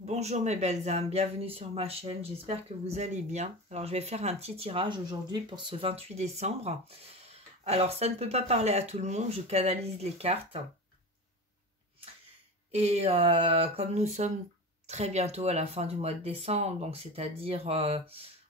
Bonjour mes belles âmes, bienvenue sur ma chaîne, j'espère que vous allez bien. Alors je vais faire un petit tirage aujourd'hui pour ce 28 décembre. Alors ça ne peut pas parler à tout le monde, je canalise les cartes. Et comme nous sommes très bientôt à la fin du mois de décembre, donc c'est-à-dire,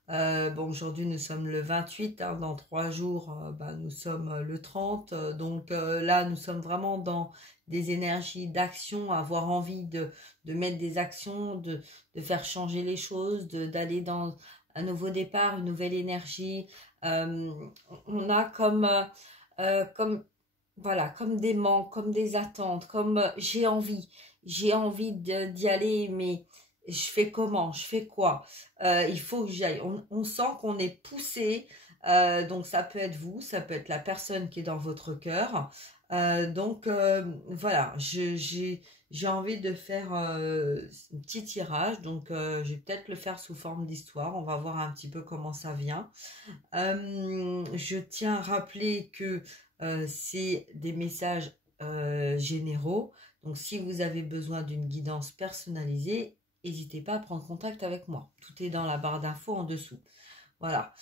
bon aujourd'hui nous sommes le 28, hein, dans 3 jours nous sommes le 30. Donc là nous sommes vraiment dans des énergies d'action, avoir envie de mettre des actions, de faire changer les choses, d'aller dans un nouveau départ, une nouvelle énergie. On a comme voilà, comme des manques, comme des attentes, comme j'ai envie d'y aller, mais je fais comment, je fais quoi? Il faut que j'y aille. On sent qu'on est poussé, donc ça peut être vous, ça peut être la personne qui est dans votre cœur. Voilà, j'ai envie de faire un petit tirage, donc je vais peut-être le faire sous forme d'histoire. On va voir un petit peu comment ça vient. Je tiens à rappeler que c'est des messages généraux. Donc, si vous avez besoin d'une guidance personnalisée, n'hésitez pas à prendre contact avec moi. Tout est dans la barre d'infos en dessous. Voilà.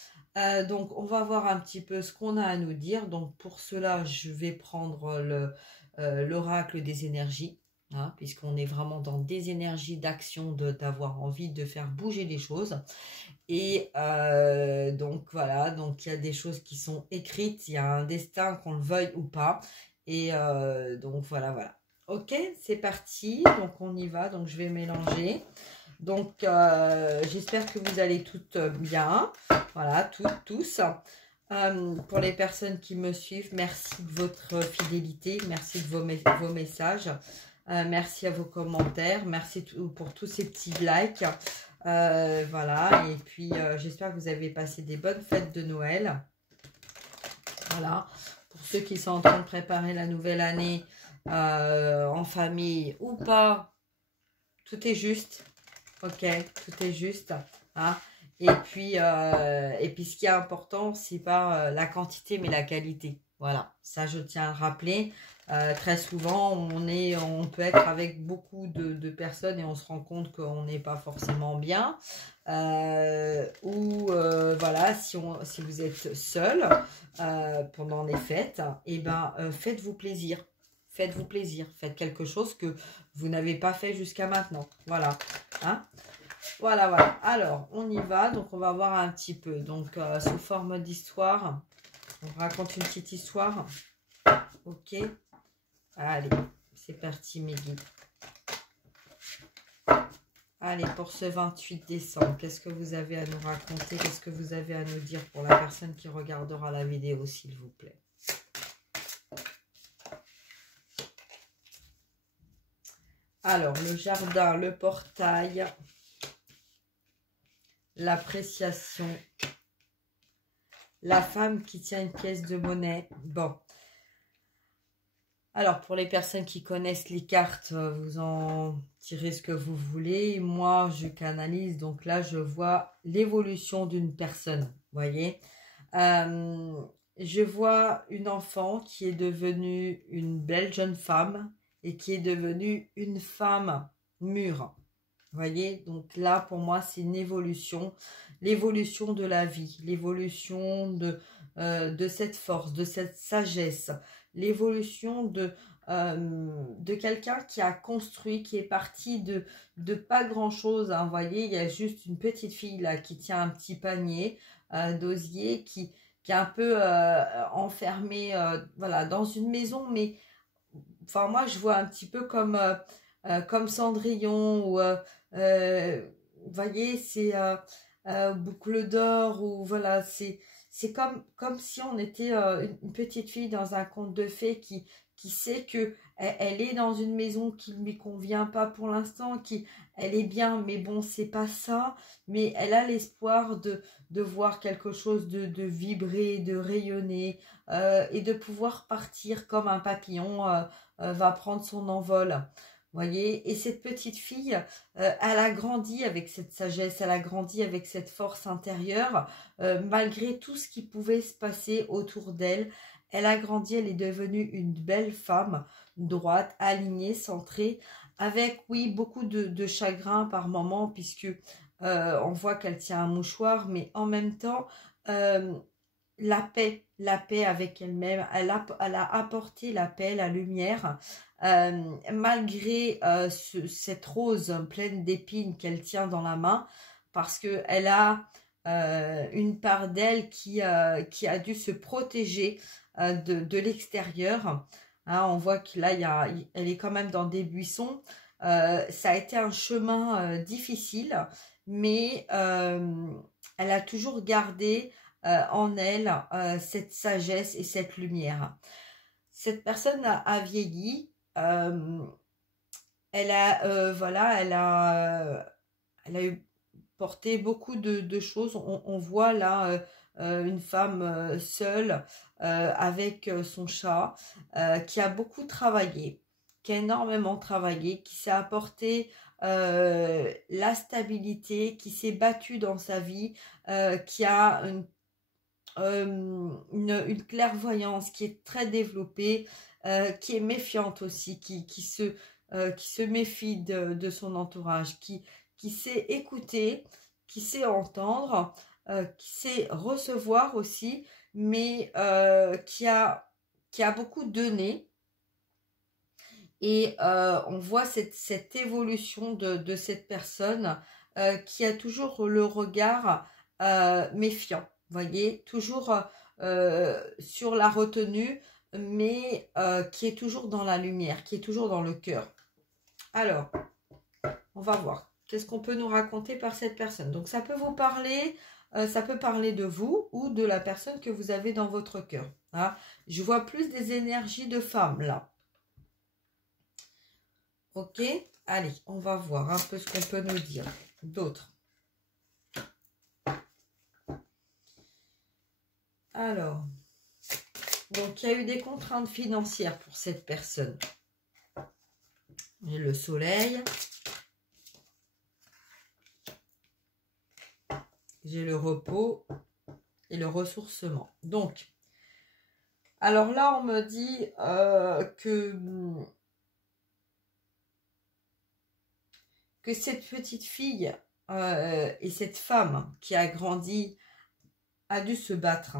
Donc, on va voir un petit peu ce qu'on a à nous dire. Donc, pour cela, je vais prendre l'oracle des énergies. Hein, puisqu'on est vraiment dans des énergies d'action, d'avoir envie de faire bouger les choses. Et donc voilà, donc il y a des choses qui sont écrites, il y a un destin, qu'on le veuille ou pas. Et donc voilà. Ok, c'est parti, donc on y va, donc je vais mélanger. Donc j'espère que vous allez toutes bien, voilà, toutes, tous. Pour les personnes qui me suivent, merci de votre fidélité, merci de vos messages, merci à vos commentaires, merci pour tous ces petits likes. Voilà, et puis j'espère que vous avez passé des bonnes fêtes de Noël. Voilà, pour ceux qui sont en train de préparer la nouvelle année en famille ou pas, tout est juste. Ok, tout est juste. Hein. Et puis ce qui est important, c'est pas la quantité, mais la qualité. Voilà, ça je tiens à le rappeler. Très souvent, on peut être avec beaucoup de personnes et on se rend compte qu'on n'est pas forcément bien. Voilà, si vous êtes seul pendant les fêtes, et faites-vous plaisir. Faites-vous plaisir. Faites quelque chose que vous n'avez pas fait jusqu'à maintenant. Voilà. Hein? Voilà. Alors, on y va. Donc, on va voir un petit peu. Donc, sous forme d'histoire, on raconte une petite histoire. Ok. Allez, c'est parti, mes guides. Allez, pour ce 28 décembre, qu'est-ce que vous avez à nous raconter? Qu'est-ce que vous avez à nous dire pour la personne qui regardera la vidéo, s'il vous plaît? Alors, le jardin, le portail, l'appréciation, la femme qui tient une pièce de monnaie. Bon. Alors, pour les personnes qui connaissent les cartes, vous en tirez ce que vous voulez. Moi, je canalise. Donc là, je vois l'évolution d'une personne. Vous voyez, je vois une enfant qui est devenue une belle jeune femme et qui est devenue une femme mûre. Vous voyez, donc là, pour moi, c'est une évolution. L'évolution de la vie, l'évolution de cette force, de cette sagesse, l'évolution de quelqu'un qui a construit, qui est parti de pas grand-chose. Hein, vous voyez, il y a juste une petite fille là qui tient un petit panier d'osier qui est un peu enfermée voilà, dans une maison. Mais enfin, moi, je vois un petit peu comme Cendrillon ou vous voyez, c'est Boucle d'or, ou voilà, c'est comme si on était une petite fille dans un conte de fées qui sait que elle est dans une maison qui ne lui convient pas pour l'instant, elle est bien, mais bon, c'est pas ça, mais elle a l'espoir de voir quelque chose de vibrer, de rayonner, et de pouvoir partir comme un papillon va prendre son envol. Voyez, et cette petite fille, elle a grandi avec cette sagesse, elle a grandi avec cette force intérieure, malgré tout ce qui pouvait se passer autour d'elle. Elle a grandi, elle est devenue une belle femme, droite, alignée, centrée, avec, oui, beaucoup de chagrin par moment, puisque on voit qu'elle tient un mouchoir, mais en même temps, euh, la paix avec elle-même, elle a apporté la paix, la lumière, malgré cette rose pleine d'épines qu'elle tient dans la main, parce qu'elle a une part d'elle qui a dû se protéger de l'extérieur. Hein, on voit que là, elle est quand même dans des buissons. Ça a été un chemin difficile, mais elle a toujours gardé en elle cette sagesse et cette lumière. Cette personne a vieilli. Elle a, voilà, elle a eu porté beaucoup de choses. On voit là une femme seule avec son chat qui a beaucoup travaillé, qui a énormément travaillé, qui s'est apporté la stabilité, qui s'est battue dans sa vie, qui a une clairvoyance qui est très développée, qui est méfiante aussi, qui se méfie de son entourage, qui sait écouter, qui sait entendre, qui sait recevoir aussi, mais qui a beaucoup donné. Et on voit cette évolution de cette personne qui a toujours le regard méfiant. Voyez, toujours sur la retenue, mais qui est toujours dans la lumière, qui est toujours dans le cœur. Alors, on va voir. Qu'est-ce qu'on peut nous raconter par cette personne? Donc, ça peut vous parler, ça peut parler de vous ou de la personne que vous avez dans votre cœur. Hein. Je vois plus des énergies de femme, là. Ok? Allez, on va voir un peu ce qu'on peut nous dire. D'autres. Alors, donc il y a eu des contraintes financières pour cette personne. J'ai le soleil. J'ai le repos et le ressourcement. Donc, alors là, on me dit que cette petite fille et cette femme qui a grandi a dû se battre.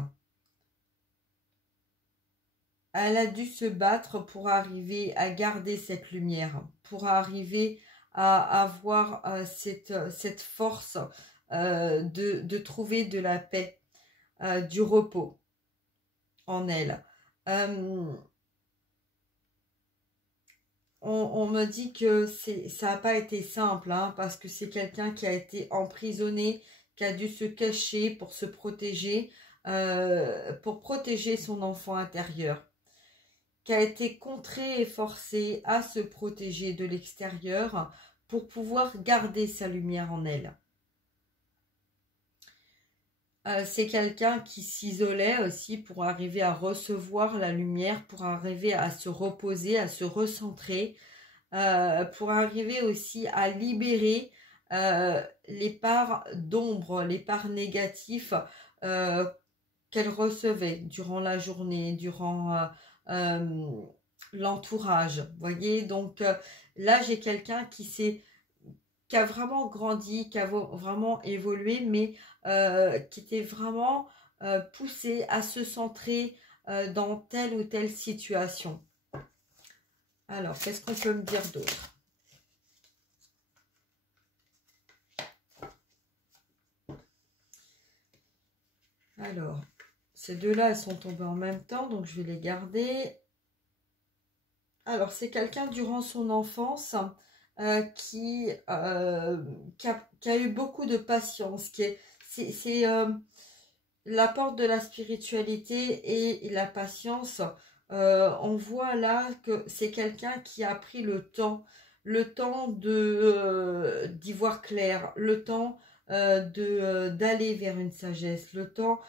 Elle a dû se battre pour arriver à garder cette lumière, pour arriver à avoir cette force de trouver de la paix, du repos en elle. On me dit que ça n'a pas été simple, hein, parce que c'est quelqu'un qui a été emprisonné, qui a dû se cacher pour se protéger, pour protéger son enfant intérieur, qui a été contraint et forcé à se protéger de l'extérieur pour pouvoir garder sa lumière en elle. C'est quelqu'un qui s'isolait aussi pour arriver à recevoir la lumière, pour arriver à se reposer, à se recentrer, pour arriver aussi à libérer les parts d'ombre, les parts négatives qu'elle recevait durant la journée, durant l'entourage. Vous voyez, donc là j'ai quelqu'un qui a vraiment grandi, qui a vraiment évolué, mais qui était vraiment poussé à se centrer dans telle ou telle situation. Alors, qu'est-ce qu'on peut me dire d'autre? Alors, ces deux-là, elles sont tombées en même temps, donc je vais les garder. Alors, c'est quelqu'un durant son enfance qui a eu beaucoup de patience, c'est l'apport de la spiritualité et la patience. On voit là que c'est quelqu'un qui a pris le temps d'y voir clair, le temps d'aller vers une sagesse, le temps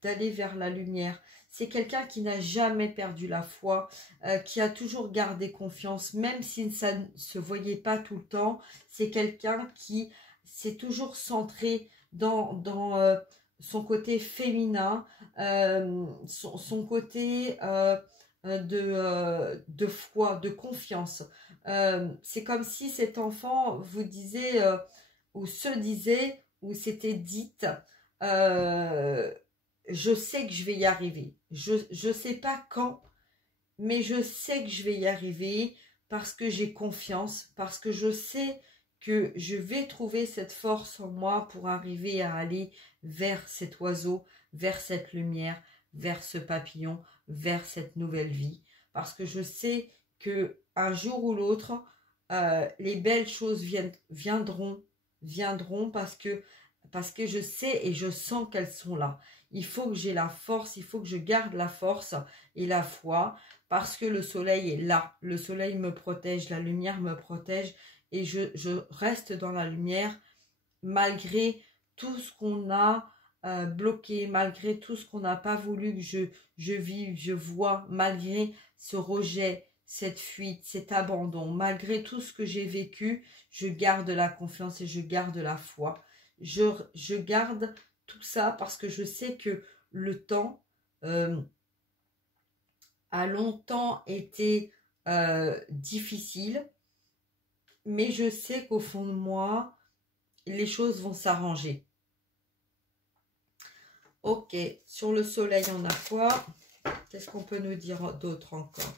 d'aller vers la lumière. C'est quelqu'un qui n'a jamais perdu la foi, qui a toujours gardé confiance, même si ça ne se voyait pas tout le temps. C'est quelqu'un qui s'est toujours centré dans son côté féminin, son côté de foi, de confiance. C'est comme si cet enfant vous disait, ou se disait, ou s'était dite, je sais que je vais y arriver. Je sais pas quand, mais je sais que je vais y arriver parce que j'ai confiance, parce que je sais que je vais trouver cette force en moi pour arriver à aller vers cet oiseau, vers cette lumière, vers ce papillon, vers cette nouvelle vie. Parce que je sais que un jour ou l'autre, les belles choses viendront parce que je sais et je sens qu'elles sont là. Il faut que j'ai la force, il faut que je garde la force et la foi parce que le soleil est là. Le soleil me protège, la lumière me protège et je reste dans la lumière malgré tout ce qu'on a bloqué, malgré tout ce qu'on n'a pas voulu que je vive, je vois, malgré ce rejet, cette fuite, cet abandon, malgré tout ce que j'ai vécu, je garde la confiance et je garde la foi. Je garde tout ça parce que je sais que le temps a longtemps été difficile, mais je sais qu'au fond de moi, les choses vont s'arranger. Ok, sur le soleil, on a quoi? Qu'est-ce qu'on peut nous dire d'autre encore?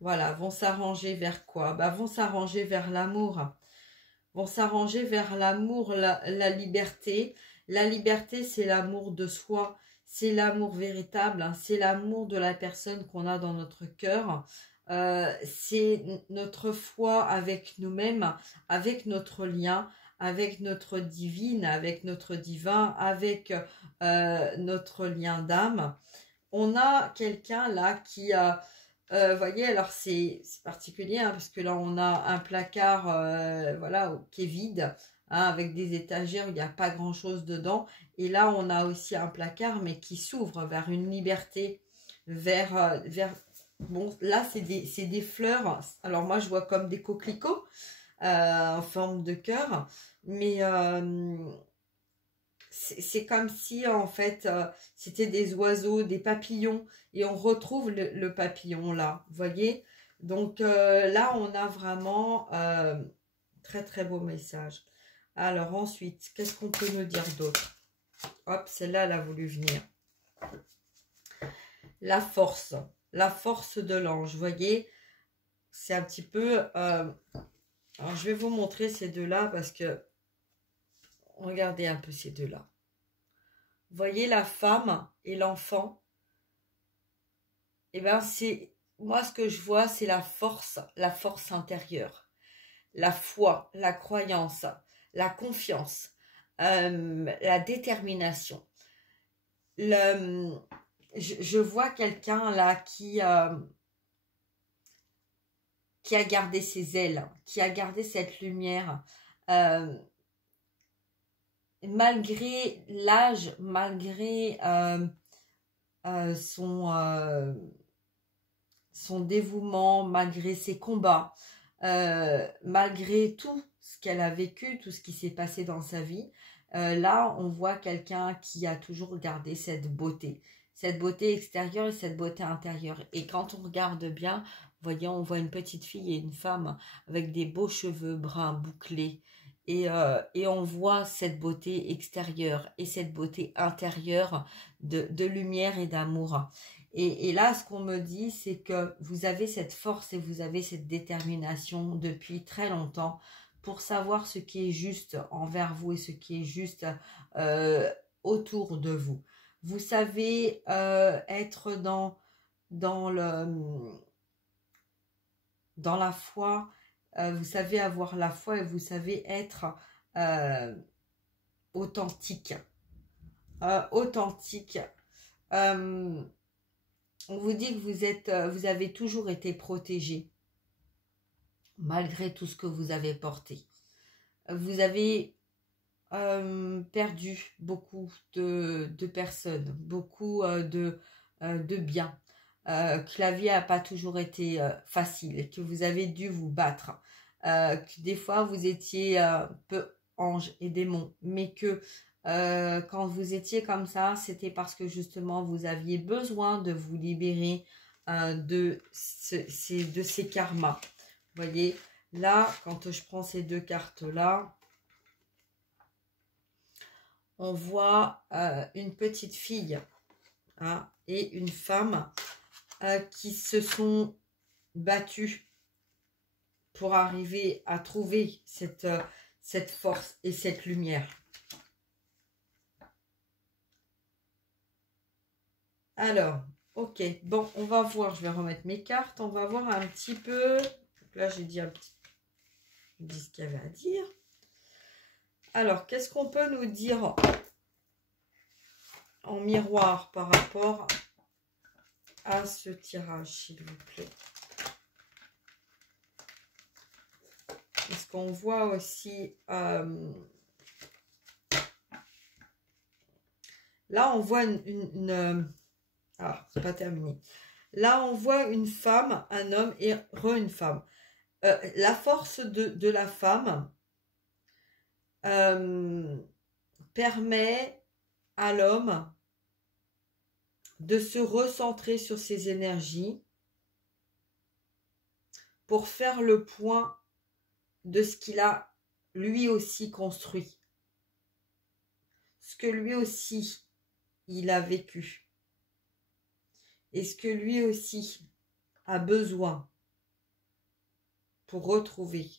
Voilà, vont s'arranger vers quoi? Bah, vont s'arranger vers l'amour. Vont s'arranger vers l'amour, la liberté. La liberté, c'est l'amour de soi, c'est l'amour véritable, hein, c'est l'amour de la personne qu'on a dans notre cœur. C'est notre foi avec nous-mêmes, avec notre lien, avec notre divine, avec notre divin, avec notre lien d'âme. On a quelqu'un là qui a... voyez, alors c'est particulier, hein, parce que là on a un placard voilà, qui est vide, hein, avec des étagères où il n'y a pas grand chose dedans, et là on a aussi un placard mais qui s'ouvre vers une liberté, vers bon, là c'est des fleurs, alors moi je vois comme des coquelicots en forme de cœur, mais c'est comme si en fait c'était des oiseaux, des papillons, et on retrouve le papillon là, vous voyez. Donc là on a vraiment très très beau message. Alors ensuite, qu'est-ce qu'on peut nous dire d'autre? Hop, celle-là elle a voulu venir. La force de l'ange, vous voyez, c'est un petit peu alors je vais vous montrer ces deux-là parce que regardez un peu ces deux-là. Vous voyez la femme et l'enfant. Eh bien, c'est moi ce que je vois, c'est la force intérieure, la foi, la croyance, la confiance, la détermination. Je vois quelqu'un là qui a gardé ses ailes, qui a gardé cette lumière. Malgré l'âge, malgré son dévouement, malgré ses combats, malgré tout ce qu'elle a vécu, tout ce qui s'est passé dans sa vie, là on voit quelqu'un qui a toujours gardé cette beauté extérieure et cette beauté intérieure. Et quand on regarde bien, voyez, on voit une petite fille et une femme avec des beaux cheveux bruns bouclés. Et on voit cette beauté extérieure et cette beauté intérieure de lumière et d'amour. Et là, ce qu'on me dit, c'est que vous avez cette force et vous avez cette détermination depuis très longtemps pour savoir ce qui est juste envers vous et ce qui est juste autour de vous. Vous savez être dans la foi. Vous savez avoir la foi et vous savez être authentique. Authentique. On vous dit que vous avez toujours été protégé malgré tout ce que vous avez porté. Vous avez perdu beaucoup de personnes, beaucoup de biens. Que la vie n'a pas toujours été facile, que vous avez dû vous battre, que des fois vous étiez un peu ange et démon, mais que quand vous étiez comme ça, c'était parce que justement vous aviez besoin de vous libérer de ces karmas. Vous voyez, là, quand je prends ces deux cartes-là, on voit une petite fille hein, et une femme qui se sont battues pour arriver à trouver cette force et cette lumière. Alors, ok, bon, on va voir, je vais remettre mes cartes, on va voir un petit peu, là j'ai dit ce qu'il y avait à dire. Alors, qu'est-ce qu'on peut nous dire en miroir par rapport à ce tirage, s'il vous plaît? Est-ce qu'on voit aussi... là, on voit ah, c'est pas terminé. Là, on voit une femme, un homme et une femme. La force de la femme permet à l'homme de se recentrer sur ses énergies pour faire le point de ce qu'il a lui aussi construit. Ce que lui aussi, il a vécu. Et ce que lui aussi a besoin pour retrouver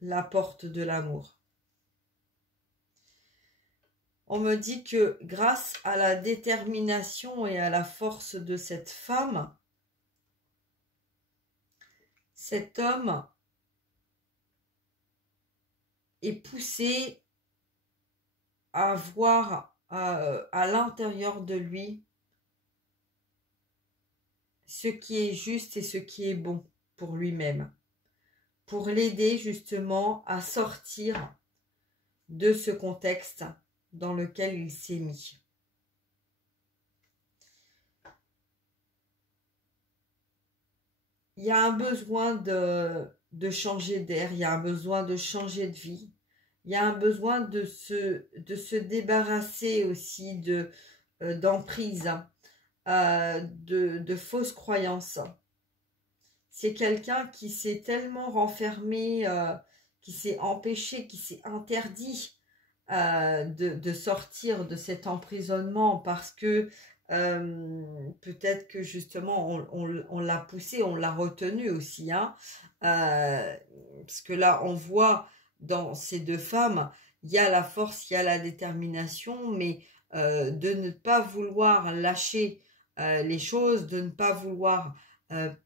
la porte de l'amour. On me dit que grâce à la détermination et à la force de cette femme, cet homme est poussé à voir à l'intérieur de lui ce qui est juste et ce qui est bon pour lui-même, pour l'aider justement à sortir de ce contexte dans lequel il s'est mis. Il y a un besoin de changer d'air, il y a un besoin de changer de vie, il y a un besoin de se débarrasser aussi d'emprise, de fausses croyances. C'est quelqu'un qui s'est tellement renfermé, qui s'est empêché, qui s'est interdit de sortir de cet emprisonnement parce que peut-être que justement on l'a poussé, on l'a retenu aussi, hein, parce que là on voit dans ces deux femmes, il y a la force, il y a la détermination, mais de ne pas vouloir lâcher les choses, de ne pas vouloir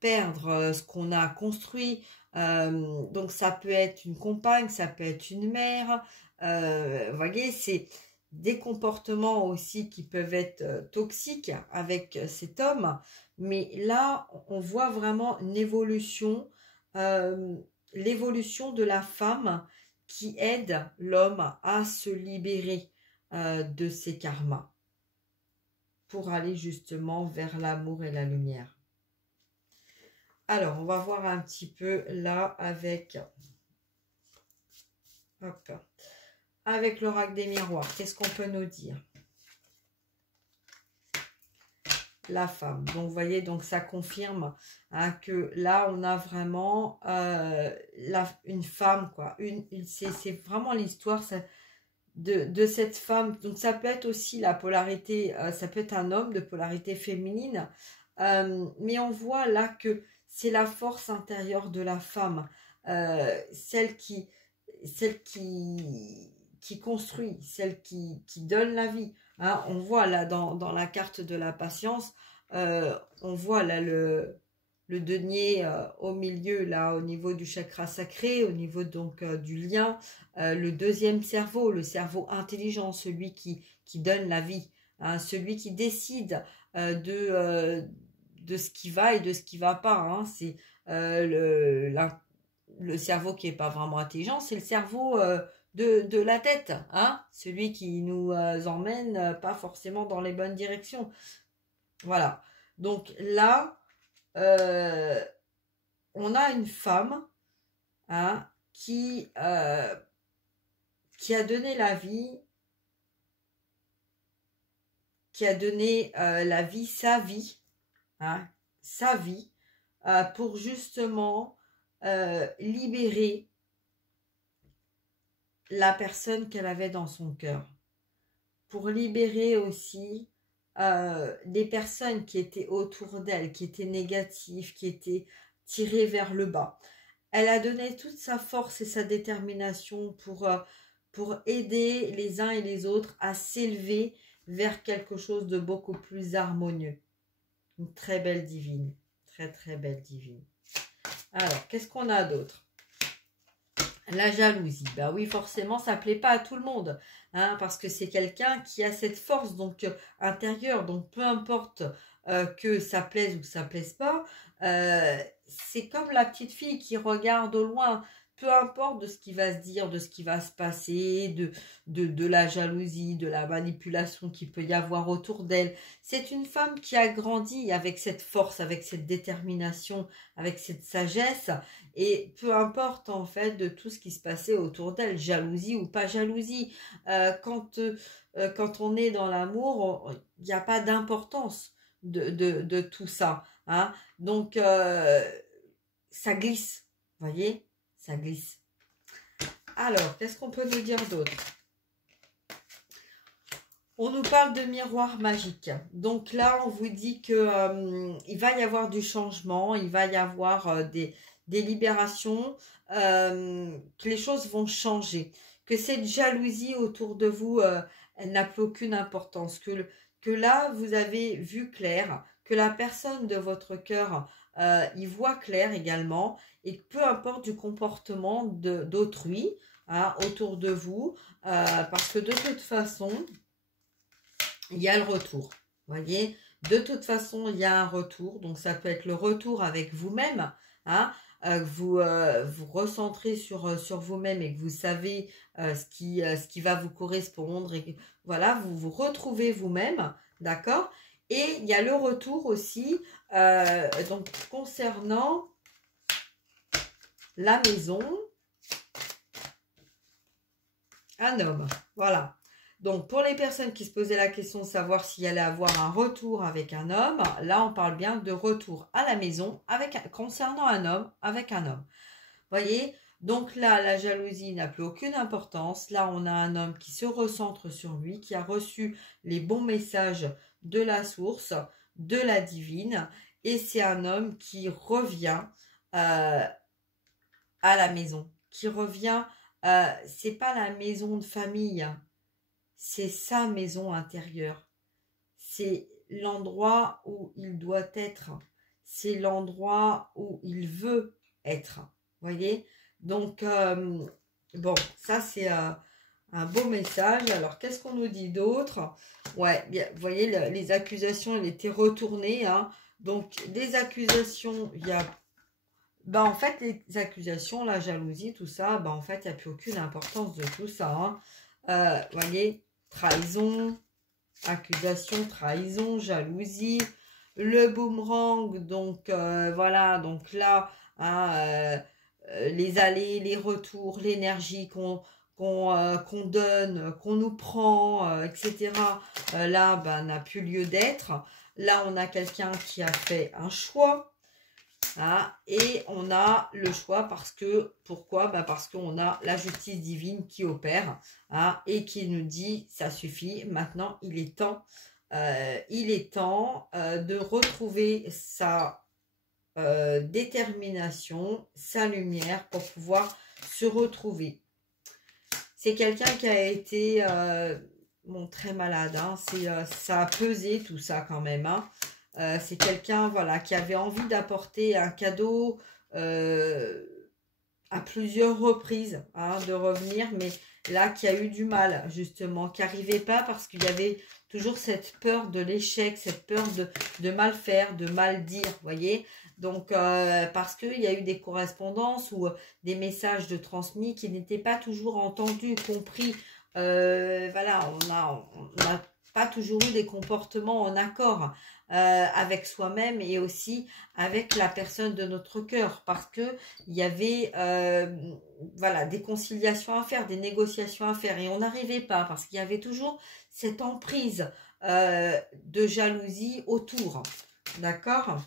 perdre ce qu'on a construit. Donc ça peut être une compagne, ça peut être une mère. Vous voyez, c'est des comportements aussi qui peuvent être toxiques avec cet homme. Mais là, on voit vraiment une évolution, l'évolution de la femme qui aide l'homme à se libérer de ses karmas pour aller justement vers l'amour et la lumière. Alors, on va voir un petit peu là avec... Hop. Avec l'oracle des miroirs, qu'est-ce qu'on peut nous dire? La femme. Donc, vous voyez, donc ça confirme hein, que là, on a vraiment une femme, quoi. C'est vraiment l'histoire de cette femme. Donc, ça peut être aussi la polarité, ça peut être un homme de polarité féminine. Mais on voit là que c'est la force intérieure de la femme, celle qui construit, celle qui donne la vie. Hein, on voit là dans la carte de la patience, on voit là le denier au milieu, là au niveau du chakra sacré, au niveau donc du lien, le deuxième cerveau, le cerveau intelligent, celui qui donne la vie, hein, celui qui décide de ce qui va et de ce qui va pas. Hein, c'est le cerveau qui est pas vraiment intelligent, c'est le cerveau de la tête, hein, celui qui nous emmène pas forcément dans les bonnes directions. Voilà. Donc là, on a une femme hein, qui a donné la vie qui a donné la vie, hein, sa vie, pour justement libérer la personne qu'elle avait dans son cœur. Pour libérer aussi des personnes qui étaient autour d'elle, qui étaient négatives, qui étaient tirées vers le bas. Elle a donné toute sa force et sa détermination pour aider les uns et les autres à s'élever vers quelque chose de beaucoup plus harmonieux. Une très belle divine. Très, très belle divine. Alors, qu'est-ce qu'on a d'autre? La jalousie. Ben oui, forcément, ça ne plaît pas à tout le monde. Hein, parce que c'est quelqu'un qui a cette force donc intérieure. Donc, peu importe que ça plaise ou que ça ne plaise pas, c'est comme la petite fille qui regarde au loin. Peu importe de ce qui va se dire, de ce qui va se passer, de la jalousie, de la manipulation qu'il peut y avoir autour d'elle. C'est une femme qui a grandi avec cette force, avec cette détermination, avec cette sagesse. Et peu importe en fait de tout ce qui se passait autour d'elle, jalousie ou pas jalousie. Quand on est dans l'amour, il n'y a pas d'importance de tout ça. Hein. Donc, ça glisse, vous voyez ? Ça glisse. Alors, qu'est-ce qu'on peut nous dire d'autre? On nous parle de miroir magique. Donc là, on vous dit que il va y avoir du changement, il va y avoir des libérations, que les choses vont changer, que cette jalousie autour de vous, elle n'a plus aucune importance, que là, vous avez vu clair, que la personne de votre cœur y voit clair également, et peu importe du comportement d'autrui hein, autour de vous, parce que de toute façon, il y a le retour. Vous voyez, de toute façon, il y a un retour. Donc, ça peut être le retour avec vous-même, hein, vous recentrez sur vous-même et que vous savez ce qui va vous correspondre. Et voilà, vous vous retrouvez vous-même, d'accord? Et il y a le retour aussi, donc concernant la maison, un homme, voilà. Donc, pour les personnes qui se posaient la question de savoir s'il allait avoir un retour avec un homme, là, on parle bien de retour à la maison concernant un homme avec un homme. Voyez? Donc là, la jalousie n'a plus aucune importance. Là, on a un homme qui se recentre sur lui, qui a reçu les bons messages de la source, de la divine. Et c'est un homme qui revient à la maison, qui revient, c'est pas la maison de famille, c'est sa maison intérieure, c'est l'endroit où il doit être, c'est l'endroit où il veut être, voyez. Donc, bon, ça c'est un beau message. Alors, qu'est-ce qu'on nous dit d'autre? Ouais, bien, vous voyez, les accusations, elles étaient retournées, hein. Donc, des accusations, il y a bah, en fait, les accusations, la jalousie, tout ça, bah, en fait, il n'y a plus aucune importance de tout ça. Hein. Voyez, trahison, accusation, trahison, jalousie, le boomerang, donc voilà, donc là, hein, les allées, les retours, l'énergie qu'on donne, qu'on nous prend, etc., là, bah, n'a plus lieu d'être. Là, on a quelqu'un qui a fait un choix. Ah, et on a le choix parce que, pourquoi? Bah parce qu'on a la justice divine qui opère et qui nous dit, ça suffit, maintenant il est temps de retrouver sa détermination, sa lumière pour pouvoir se retrouver. C'est quelqu'un qui a été bon, très malade, hein, ça a pesé tout ça quand même, hein. C'est quelqu'un voilà, qui avait envie d'apporter un cadeau à plusieurs reprises, hein, de revenir, mais là qui a eu du mal justement, qui n'arrivait pas parce qu'il y avait toujours cette peur de l'échec, cette peur de mal faire, de mal dire, vous voyez. Donc parce qu'il y a eu des correspondances ou des messages de transmis qui n'étaient pas toujours entendus, compris. Voilà, on n'a pas toujours eu des comportements en accord avec soi-même et aussi avec la personne de notre cœur, parce que il y avait voilà, des conciliations à faire, des négociations à faire, et on n'arrivait pas parce qu'il y avait toujours cette emprise de jalousie autour. D'accord?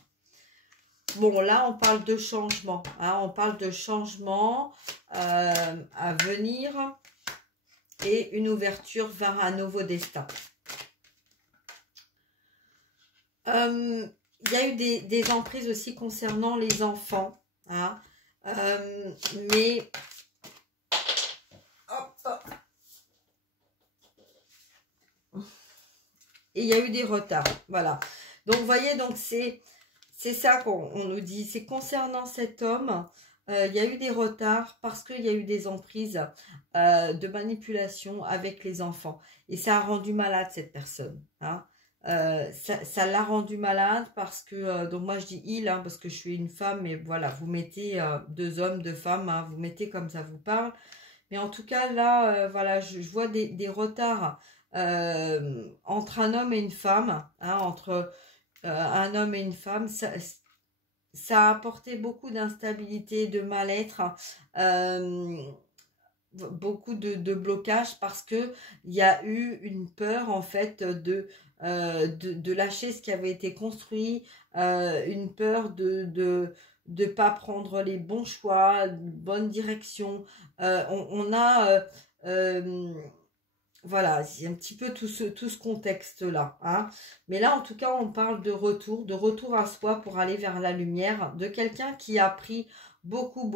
Bon, là, on parle de changement. Hein, on parle de changement à venir et une ouverture vers un nouveau destin. Il y a eu des emprises aussi concernant les enfants. Hein, mais... Hop, hop. Et il y a eu des retards. Voilà. Donc, vous voyez, donc c'est ça qu'on nous dit. C'est concernant cet homme, il y a eu des retards parce qu'il y a eu des emprises de manipulation avec les enfants. Et ça a rendu malade cette personne. Hein. Ça l'a rendu malade parce que, donc moi je dis il, hein, parce que je suis une femme, mais voilà, vous mettez deux hommes, deux femmes, hein, vous mettez comme ça vous parle. Mais en tout cas, là, voilà, je vois des retards entre un homme et une femme, hein, entre un homme et une femme. Ça a apporté beaucoup d'instabilité, de mal-être, beaucoup de blocage parce que il y a eu une peur en fait de lâcher ce qui avait été construit, une peur de pas prendre les bons choix, une bonne direction. On a voilà, c'est un petit peu tout ce contexte-là. Hein. Mais là, en tout cas, on parle de retour à soi pour aller vers la lumière, de quelqu'un qui a pris beaucoup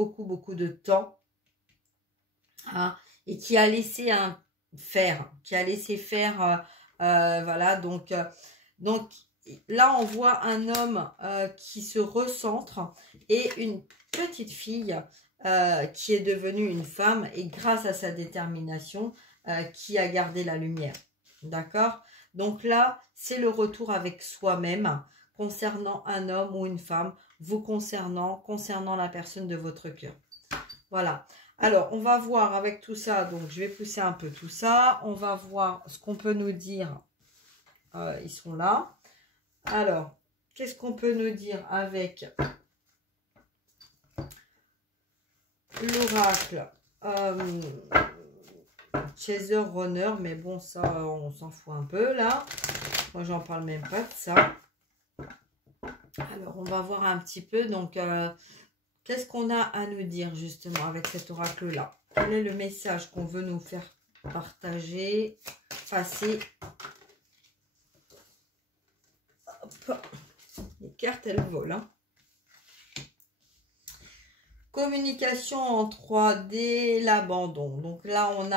de temps, hein, et qui a laissé faire, voilà, donc là, on voit un homme qui se recentre et une petite fille qui est devenue une femme et grâce à sa détermination, qui a gardé la lumière. D'accord? Donc là, c'est le retour avec soi-même concernant un homme ou une femme, vous concernant la personne de votre cœur. Voilà. Alors, on va voir avec tout ça. Donc, je vais pousser un peu tout ça. On va voir ce qu'on peut nous dire. Ils sont là. Alors, qu'est-ce qu'on peut nous dire avec l'oracle Chaser Runner, mais bon, ça, on s'en fout un peu, là. Moi, j'en parle même pas de ça. Alors, on va voir un petit peu, donc, qu'est-ce qu'on a à nous dire, justement, avec cet oracle-là? Quel est le message qu'on veut nous faire partager, passer? Hop. Les cartes, elles volent, hein. Communication en 3D, l'abandon. Donc là, on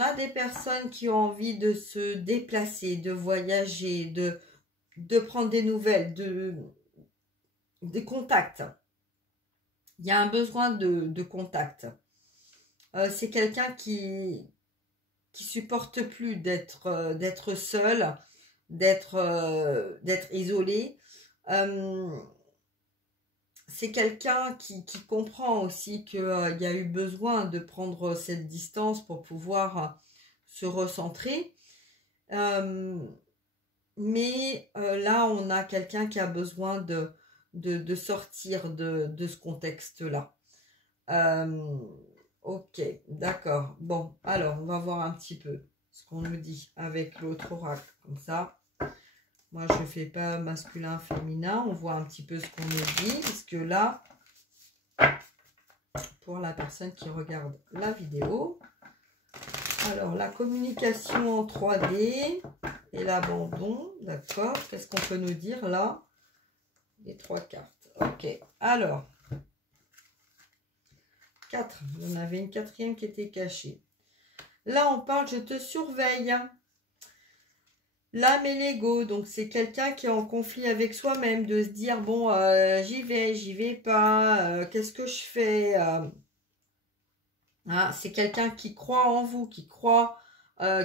a des personnes qui ont envie de se déplacer, de voyager, de prendre des nouvelles, des contacts. Il y a un besoin de contact. C'est quelqu'un qui supporte plus d'être seul, d'être isolé. C'est quelqu'un qui comprend aussi qu'il y a eu besoin de prendre cette distance pour pouvoir se recentrer. Mais là, on a quelqu'un qui a besoin de sortir de ce contexte-là. Ok, d'accord. Bon, alors, on va voir un petit peu ce qu'on nous dit avec l'autre oracle, comme ça. Moi, je ne fais pas masculin, féminin. On voit un petit peu ce qu'on nous dit. Parce que là, pour la personne qui regarde la vidéo, alors, la communication en 3D et l'abandon. D'accord. Qu'est-ce qu'on peut nous dire là? Les 3 cartes. Ok. Alors, 4. On avait une 4e qui était cachée. Là, on parle, je te surveille. L'âme et l'ego, donc c'est quelqu'un qui est en conflit avec soi-même, de se dire, bon, j'y vais pas, qu'est-ce que je fais hein, c'est quelqu'un qui croit en vous, qui croit,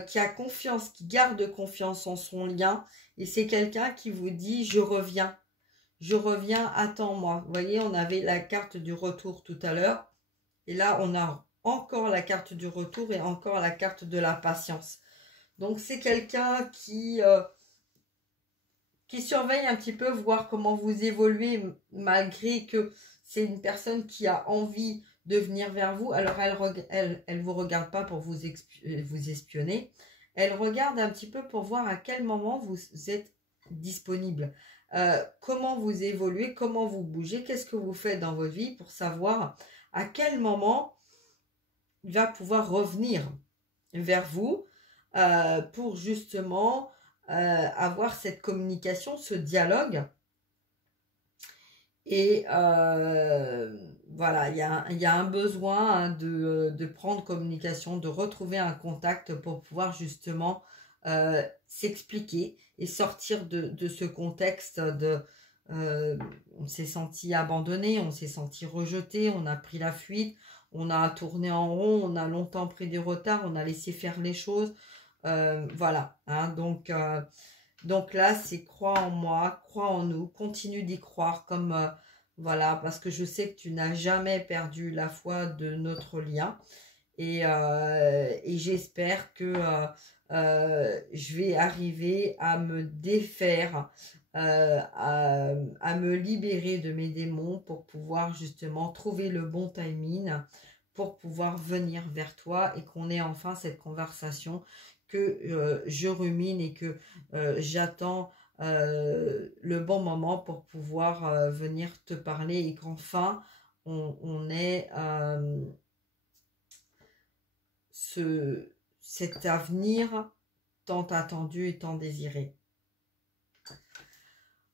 qui a confiance, qui garde confiance en son lien, et c'est quelqu'un qui vous dit, je reviens, attends-moi. Vous voyez, on avait la carte du retour tout à l'heure, et là, on a encore la carte du retour et encore la carte de la patience. Donc, c'est quelqu'un qui surveille un petit peu, voir comment vous évoluez, malgré que c'est une personne qui a envie de venir vers vous. Alors, elle vous regarde pas pour vous espionner. elle regarde un petit peu pour voir à quel moment vous êtes disponible. Comment vous évoluez, comment vous bougez, qu'est-ce que vous faites dans votre vie pour savoir à quel moment il va pouvoir revenir vers vous pour justement avoir cette communication, ce dialogue. Et voilà, il y a un besoin hein, de prendre communication, de retrouver un contact pour pouvoir justement s'expliquer et sortir de ce contexte de on s'est senti abandonné, on s'est senti rejeté, on a pris la fuite, on a tourné en rond, on a longtemps pris du retard, on a laissé faire les choses. Voilà, hein, donc là, c'est crois en moi, crois en nous, continue d'y croire comme voilà, parce que je sais que tu n'as jamais perdu la foi de notre lien et j'espère que je vais arriver à me défaire, à me libérer de mes démons pour pouvoir justement trouver le bon timing pour pouvoir venir vers toi et qu'on ait enfin cette conversation que je rumine et que j'attends le bon moment pour pouvoir venir te parler et qu'enfin on ait cet avenir tant attendu et tant désiré.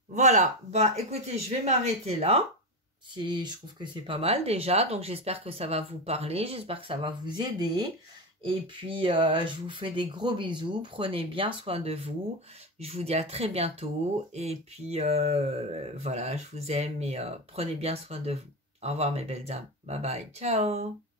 Voilà, bah écoutez, je vais m'arrêter là. Je trouve que c'est pas mal déjà, donc j'espère que ça va vous parler, j'espère que ça va vous aider. Et puis, je vous fais des gros bisous, prenez bien soin de vous. Je vous dis à très bientôt. Et puis, voilà, je vous aime et prenez bien soin de vous. Au revoir mes belles dames. Bye bye, ciao.